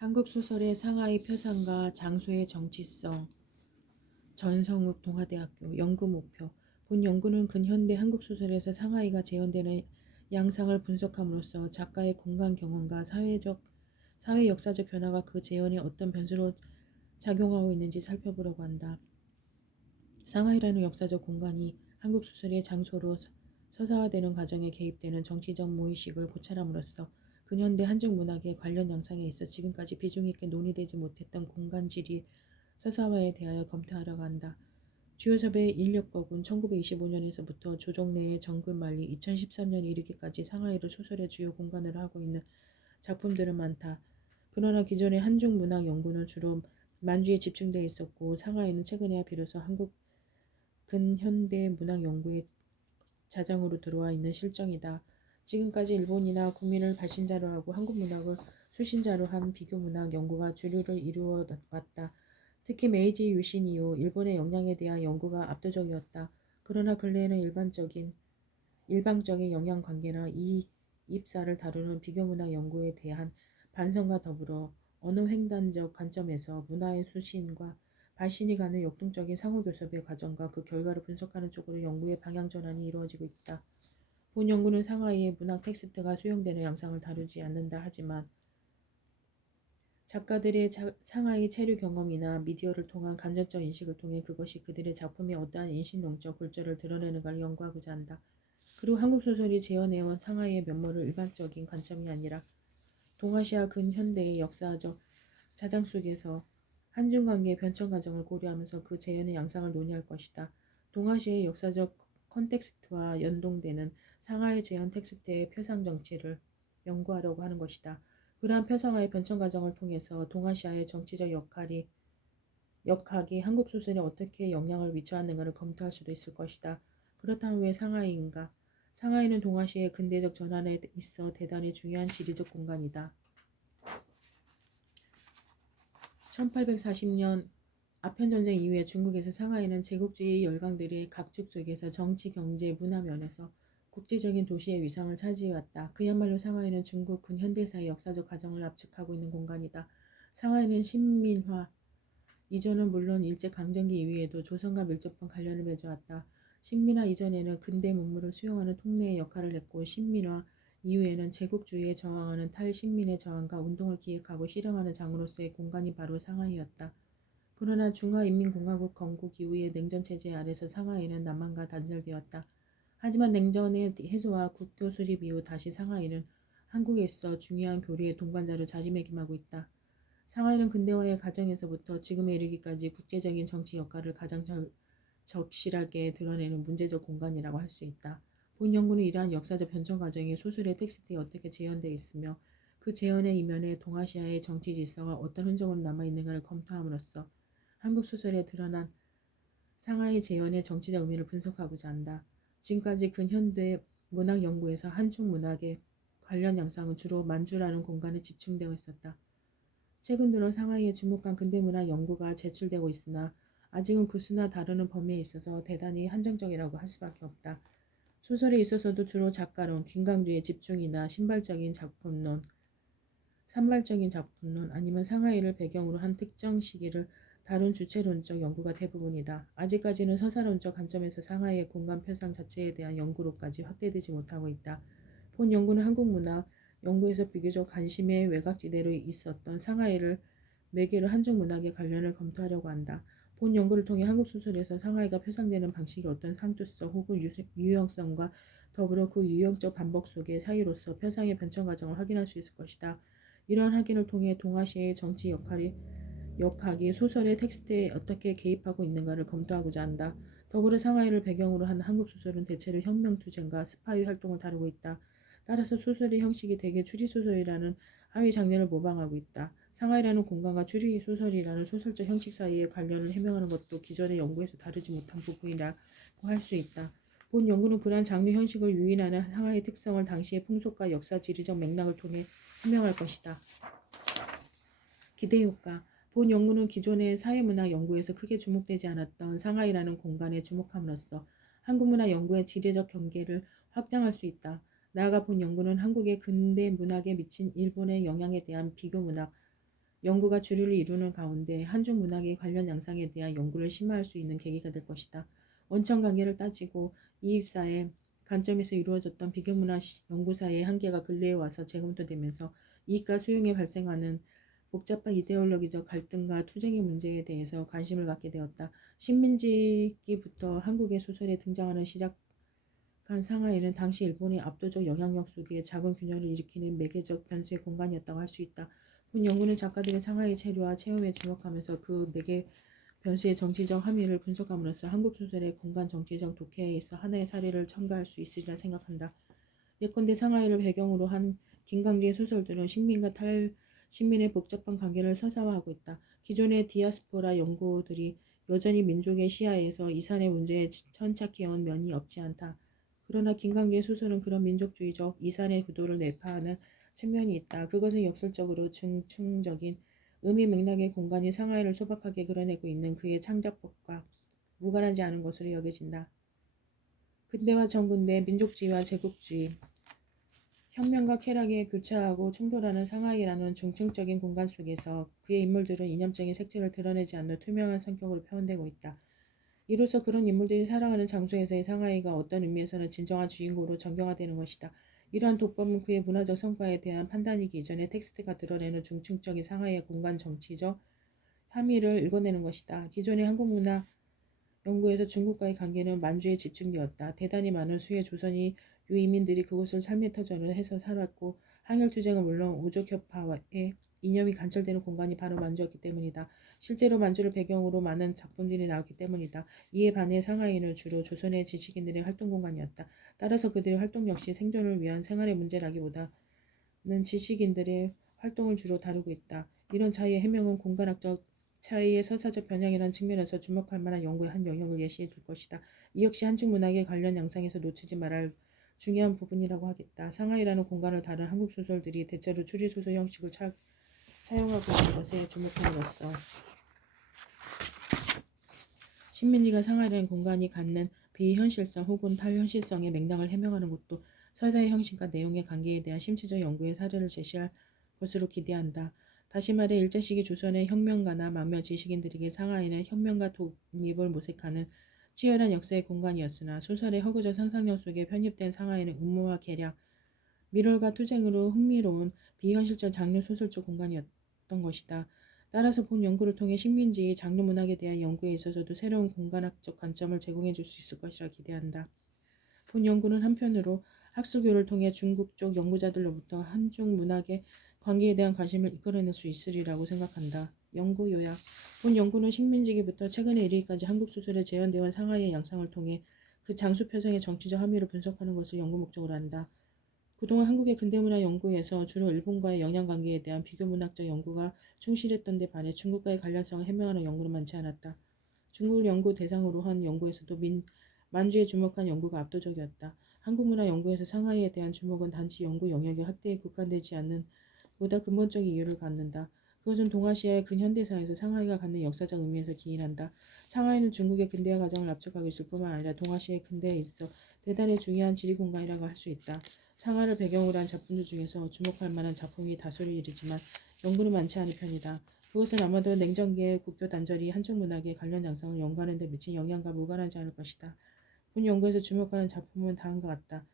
한국 소설의 상하이 표상과 장소의 정치성, 전성욱 동아대학교 연구 목표. 본 연구는 근현대 한국 소설에서 상하이가 재현되는 양상을 분석함으로써 작가의 공간 경험과 사회 역사적 변화가 그 재현에 어떤 변수로 작용하고 있는지 살펴보려고 한다. 상하이라는 역사적 공간이 한국 소설의 장소로 서사화되는 과정에 개입되는 정치적 모의식을 고찰함으로써 근현대 한중 문학의 관련 양상에 있어 지금까지 비중 있게 논의되지 못했던 공간지리 서사화에 대하여 검토하려고 한다. 주요 섭의 인력거군 1925년에서부터 조정래의 정글만리 2013년 이르기까지 상하이를 소설의 주요 공간으로 하고 있는 작품들은 많다. 그러나 기존의 한중 문학 연구는 주로 만주에 집중되어 있었고 상하이는 최근에야 비로소 한국 근현대 문학 연구의 자장으로 들어와 있는 실정이다. 지금까지 일본이나 국민을 발신자로 하고 한국 문학을 수신자로 한 비교 문학 연구가 주류를 이루어 왔다. 특히 메이지 유신 이후 일본의 영향에 대한 연구가 압도적이었다. 그러나 근래에는 일방적인 영향 관계나 이 입사를 다루는 비교 문학 연구에 대한 반성과 더불어 언어횡단적 관점에서 문화의 수신과 발신이 가는 역동적인 상호교섭의 과정과 그 결과를 분석하는 쪽으로 연구의 방향 전환이 이루어지고 있다. 본 연구는 상하이의 문학 텍스트가 수용되는 양상을 다루지 않는다 하지만 작가들의 상하이 체류 경험이나 미디어를 통한 간접적 인식을 통해 그것이 그들의 작품의 어떠한 인식론적 골조를 드러내는가를 연구하고자 한다. 그리고 한국 소설이 재현해온 상하이의 면모를 일반적인 관점이 아니라 동아시아 근현대의 역사적 자장 속에서 한중 관계의 변천 과정을 고려하면서 그 재현의 양상을 논의할 것이다. 동아시아의 역사적 컨텍스트와 연동되는 상하이 재현 텍스트의 표상 정치를 연구하려고 하는 것이다. 그러한 표상화의 변천 과정을 통해서 동아시아의 정치적 역학이 한국 소설에 어떻게 영향을 미쳐왔는가를 검토할 수도 있을 것이다. 그렇다면 왜 상하이인가? 상하이는 동아시아의 근대적 전환에 있어 대단히 중요한 지리적 공간이다. 1840년 아편전쟁 이후에 중국에서 상하이는 제국주의 열강들의 각축 속에서 정치, 경제, 문화 면에서 국제적인 도시의 위상을 차지해왔다. 그야말로 상하이는 중국 근현대사의 역사적 과정을 압축하고 있는 공간이다. 상하이는 식민화 이전은 물론 일제강점기 이후에도 조선과 밀접한 관련을 맺어왔다. 식민화 이전에는 근대 문물을 수용하는 통례의 역할을 했고 식민화 이후에는 제국주의에 저항하는 탈식민의 저항과 운동을 기획하고 실행하는 장으로서의 공간이 바로 상하이였다. 그러나 중화인민공화국 건국 이후의 냉전체제 아래서 상하이는 남한과 단절되었다. 하지만 냉전의 해소와 국교 수립 이후 다시 상하이는 한국에 있어 중요한 교류의 동반자로 자리매김하고 있다. 상하이는 근대화의 과정에서부터 지금에 이르기까지 국제적인 정치 역할을 가장 적실하게 드러내는 문제적 공간이라고 할 수 있다. 본 연구는 이러한 역사적 변천 과정이 소설의 텍스트에 어떻게 재현되어 있으며 그 재현의 이면에 동아시아의 정치 질서가 어떤 흔적으로 남아있는가를 검토함으로써 한국 소설에 드러난 상하이 재현의 정치적 의미를 분석하고자 한다. 지금까지 근현대 문학 연구에서 한중 문학의 관련 양상은 주로 만주라는 공간에 집중되어 있었다. 최근 들어 상하이에 주목한 근대문학 연구가 제출되고 있으나 아직은 구수나 다루는 범위에 있어서 대단히 한정적이라고 할 수밖에 없다. 소설에 있어서도 주로 작가론, 김강주의 집중이나 산발적인 작품론 아니면 상하이를 배경으로 한 특정 시기를 다룬 주체론적 연구가 대부분이다. 아직까지는 서사론적 관점에서 상하이의 공간 표상 자체에 대한 연구로까지 확대되지 못하고 있다. 본 연구는 한국 문학 연구에서 비교적 관심의 외곽지대로 있었던 상하이를 매개로 한중 문학의 관련을 검토하려고 한다. 본 연구를 통해 한국 소설에서 상하이가 표상되는 방식이 어떤 상투성 혹은 유형성과 더불어 그 유형적 반복 속의 사유로서 표상의 변천 과정을 확인할 수 있을 것이다. 이러한 확인을 통해 동아시아의 정치 역학이 소설의 텍스트에 어떻게 개입하고 있는가를 검토하고자 한다. 더불어 상하이를 배경으로 한 한국 소설은 대체로 혁명투쟁과 스파이 활동을 다루고 있다. 따라서 소설의 형식이 대개 추리소설이라는 하위 장르를 모방하고 있다. 상하이라는 공간과 추리소설이라는 소설적 형식 사이의 관련을 해명하는 것도 기존의 연구에서 다루지 못한 부분이라고 할 수 있다. 본 연구는 그러한 장르 형식을 유인하는 상하이의 특성을 당시의 풍속과 역사 지리적 맥락을 통해 해명할 것이다. 기대효과 본 연구는 기존의 사회문학 연구에서 크게 주목되지 않았던 상하이라는 공간에 주목함으로써 한국문학 연구의 지리적 경계를 확장할 수 있다. 나아가 본 연구는 한국의 근대 문학에 미친 일본의 영향에 대한 비교 문학, 연구가 주류를 이루는 가운데 한중 문학의 관련 양상에 대한 연구를 심화할 수 있는 계기가 될 것이다. 원천 관계를 따지고 이입사의 관점에서 이루어졌던 비교문화 연구 사이의 한계가 근래에 와서 재검토되면서 이익과 수용에 발생하는 복잡한 이데올로기적 갈등과 투쟁의 문제에 대해서 관심을 갖게 되었다. 식민지기부터 한국의 소설에 등장하는 시작한 상하이는 당시 일본의 압도적 영향력 속에 작은 균열을 일으키는 매개적 변수의 공간이었다고 할 수 있다. 본 연구는 작가들의 상하이 체류와 체험에 주목하면서 그 매개 변수의 정치적 함의를 분석함으로써 한국 소설의 공간 정치적 독해에 있어 하나의 사례를 첨가할 수 있으리라 생각한다. 예컨대 상하이를 배경으로 한 김강주의 소설들은 식민과 탈식민의 복잡한 관계를 서사화하고 있다. 기존의 디아스포라 연구들이 여전히 민족의 시야에서 이산의 문제에 천착해온 면이 없지 않다. 그러나 김강주의 소설은 그런 민족주의적 이산의 구도를 내파하는 측면이 있다. 그것은 역설적으로 중층적인 의미 맥락의 공간이 상하이를 소박하게 그려내고 있는 그의 창작법과 무관하지 않은 것으로 여겨진다. 근대와 전근대, 민족주의와 제국주의, 혁명과 쾌락에 교차하고 충돌하는 상하이라는 중층적인 공간 속에서 그의 인물들은 이념적인 색채를 드러내지 않는 투명한 성격으로 표현되고 있다. 이로써 그런 인물들이 살아가는 장소에서의 상하이가 어떤 의미에서는 진정한 주인공으로 정경화되는 것이다. 이러한 도법은 그의 문화적 성과에 대한 판단이기 이전에 텍스트가 드러내는 중층적인 상하이의 공간 정치적 함의를 읽어내는 것이다. 기존의 한국 문화 연구에서 중국과의 관계는 만주에 집중되었다. 대단히 많은 수의 조선이 유이민들이 그곳을 삶의 터전을 해서 살았고 항일투쟁은 물론 오족협파의 이념이 관철되는 공간이 바로 만주였기 때문이다. 실제로 만주를 배경으로 많은 작품들이 나왔기 때문이다. 이에 반해 상하이는 주로 조선의 지식인들의 활동 공간이었다. 따라서 그들의 활동 역시 생존을 위한 생활의 문제라기보다는 지식인들의 활동을 주로 다루고 있다. 이런 차이의 해명은 공간학적 차이의 서사적 변형이라는 측면에서 주목할 만한 연구의 한 영역을 예시해 줄 것이다. 이 역시 한중 문학의 관련 양상에서 놓치지 말할 중요한 부분이라고 하겠다. 상하이라는 공간을 다룬 한국 소설들이 대체로 추리소설 형식을 사용하고 있는 것에 주목함으로써 식민지가 상하이라는 공간이 갖는 비현실성 혹은 탈현실성의 맥락을 해명하는 것도 서사의 형식과 내용의 관계에 대한 심취적 연구의 사례를 제시할 것으로 기대한다. 다시 말해 일제시기 조선의 혁명가나 몇몇 지식인들에게 상하이는 혁명과 독립을 모색하는 치열한 역사의 공간이었으나 소설의 허구적 상상력 속에 편입된 상하이는 음모와 계략, 밀월과 투쟁으로 흥미로운 비현실적 장르 소설적 공간이었던 것이다. 따라서 본 연구를 통해 식민지의 장르 문학에 대한 연구에 있어서도 새로운 공간학적 관점을 제공해 줄 수 있을 것이라 기대한다. 본 연구는 한편으로 학술교류를 통해 중국 쪽 연구자들로부터 한중 문학의 관계에 대한 관심을 이끌어낼 수 있으리라고 생각한다. 연구 요약. 본 연구는 식민지기부터 최근에 이르기까지 한국 소설에 재현되어 온 상하이의 양상을 통해 그 장수 표성의 정치적 함의를 분석하는 것을 연구 목적으로 한다. 그동안 한국의 근대문화 연구에서 주로 일본과의 영향관계에 대한 비교문학적 연구가 충실했던 데 반해 중국과의 관련성을 해명하는 연구는 많지 않았다. 중국을 연구 대상으로 한 연구에서도 만주에 주목한 연구가 압도적이었다. 한국 문화 연구에서 상하이에 대한 주목은 단지 연구 영역의 확대에 국한되지 않는 보다 근본적인 이유를 갖는다. 그것은 동아시아의 근현대사에서 상하이가 갖는 역사적 의미에서 기인한다. 상하이는 중국의 근대화 과정을 압축하고 있을 뿐만 아니라 동아시아의 근대에 있어 대단히 중요한 지리 공간이라고 할 수 있다. 상하이를 배경으로 한 작품들 중에서 주목할 만한 작품이 다수를 이루지만 연구는 많지 않은 편이다. 그것은 아마도 냉정기의 국교 단절이 한중 문학의 관련 양상을 연구하는 데 미친 영향과 무관하지 않을 것이다. 본 연구에서 주목하는 작품은 다음과 같다.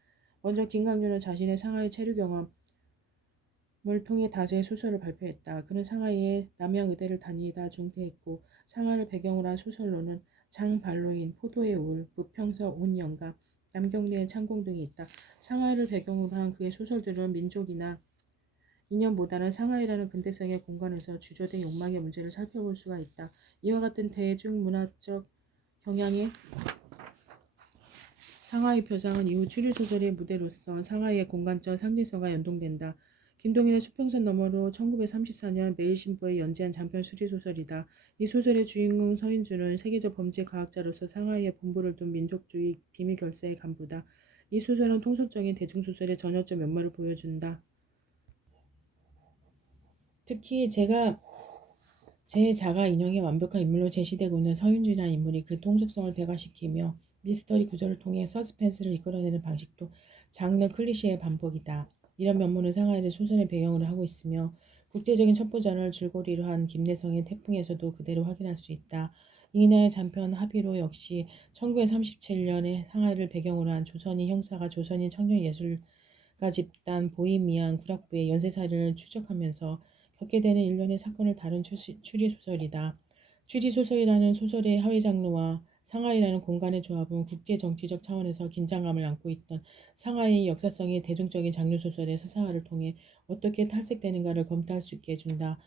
먼저 김강준은 자신의 상하이 체류 경험을 통해 다수의 소설을 발표했다. 그는 상하이의 남양의대를 다니다 중퇴했고 상하이를 배경으로 한 소설로는 장발로인, 포도의 울, 무평서 온영가, 남경래의 창공 등이 있다. 상하이를 배경으로 한 그의 소설들은 민족이나 이념보다는 상하이라는 근대성의 공간에서 주조된 욕망의 문제를 살펴볼 수가 있다. 이와 같은 대중문화적 경향의 상하이 표상은 이후 추리소설의 무대로서 상하이의 공간적 상징성과 연동된다. 김동인의 수평선 너머로 1934년 매일신보에 연재한 장편 추리소설이다. 이 소설의 주인공 서인주는 세계적 범죄 과학자로서 상하이에 본부를 둔 민족주의 비밀결사의 간부다. 이 소설은 통솔적인 대중소설의 전형적 면모를 보여준다. 특히 제 자가 인형의 완벽한 인물로 제시되고 있는 서윤주라는 인물이 그 통속성을 배가시키며 미스터리 구조를 통해 서스펜스를 이끌어내는 방식도 장르 클리셰의 반복이다. 이런 면모는 상하이를 소설의 배경으로 하고 있으며 국제적인 첩보전을 줄거리로 한 김대성의 태풍에서도 그대로 확인할 수 있다. 이나의 잔편 합의로 역시 1937년에 상하이를 배경으로 한 조선인 형사가 조선인 청년예술가 집단 보이미안 구락부의 연쇄살인을 추적하면서 겪게 되는 일련의 사건을 다룬 추리소설이다. 추리소설이라는 소설의 하위 장르와 상하이라는 공간의 조합은 국제 정치적 차원에서 긴장감을 안고 있던 상하이의 역사성이 대중적인 장르 소설의 서사화를 통해 어떻게 탈색되는가를 검토할 수 있게 해준다.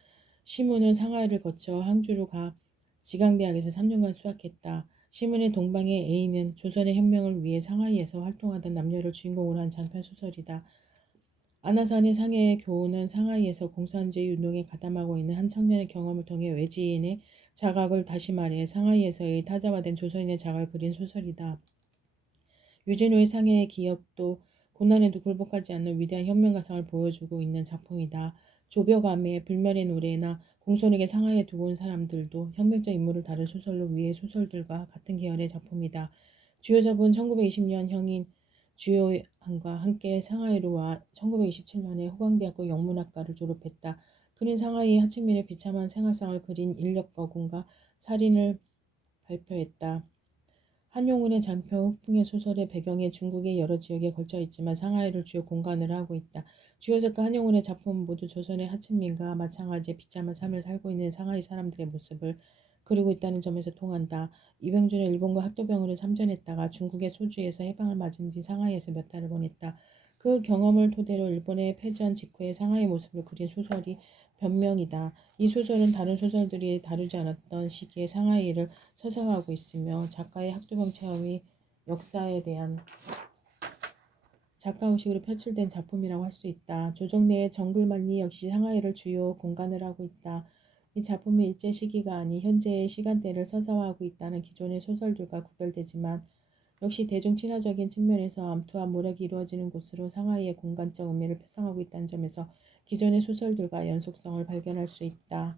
시문은 상하이를 거쳐 항주로 가 지강대학에서 3년간 수학했다. 시문의 동방의 A는 조선의 혁명을 위해 상하이에서 활동하던 남녀를 주인공으로 한 장편 소설이다. 아나산의 상해의 교훈은 상하이에서 공산주의 운동에 가담하고 있는 한 청년의 경험을 통해 외지인의 자각을, 다시 말해 상하이에서의 타자화된 조선인의 자각을 그린 소설이다. 유진호의 상해의 기억도 고난에도 굴복하지 않는 위대한 혁명가상을 보여주고 있는 작품이다. 조벽암의 불멸의 노래나 공손에게 상하이에 두고 온 사람들도 혁명적 인물을 다룬 소설로 위의 소설들과 같은 계열의 작품이다. 주요접은 1920년 형인 주요한과 함께 상하이로 와 1927년에 호광대학교 영문학과를 졸업했다. 그는 상하이의 하층민의 비참한 생활상을 그린 인력거군과 살인을 발표했다. 한용운의 잔표 흑풍의 소설의 배경에 중국의 여러 지역에 걸쳐 있지만 상하이를 주요 공간으로 하고 있다. 주요 작가 한용운의 작품은 모두 조선의 하층민과 마찬가지의 비참한 삶을 살고 있는 상하이 사람들의 모습을 그리고 있다는 점에서 통한다. 이병준은 일본과 학도병으로 참전했다가 중국의 소주에서 해방을 맞은 뒤 상하이에서 몇 달을 보냈다. 그 경험을 토대로 일본의 패전 직후의 상하이 모습을 그린 소설이 변명이다. 이 소설은 다른 소설들이 다루지 않았던 시기의 상하이를 서사하고 있으며 작가의 학도병 체험이 역사에 대한 작가의식으로 표출된 작품이라고 할 수 있다. 조정래의 정글만리 역시 상하이를 주요 공간을 하고 있다. 이 작품은 일제 시기가 아닌 현재의 시간대를 서사화하고 있다는 기존의 소설들과 구별되지만 역시 대중 친화적인 측면에서 암투와 모략이 이루어지는 곳으로 상하이의 공간적 의미를 표상하고 있다는 점에서 기존의 소설들과 연속성을 발견할 수 있다.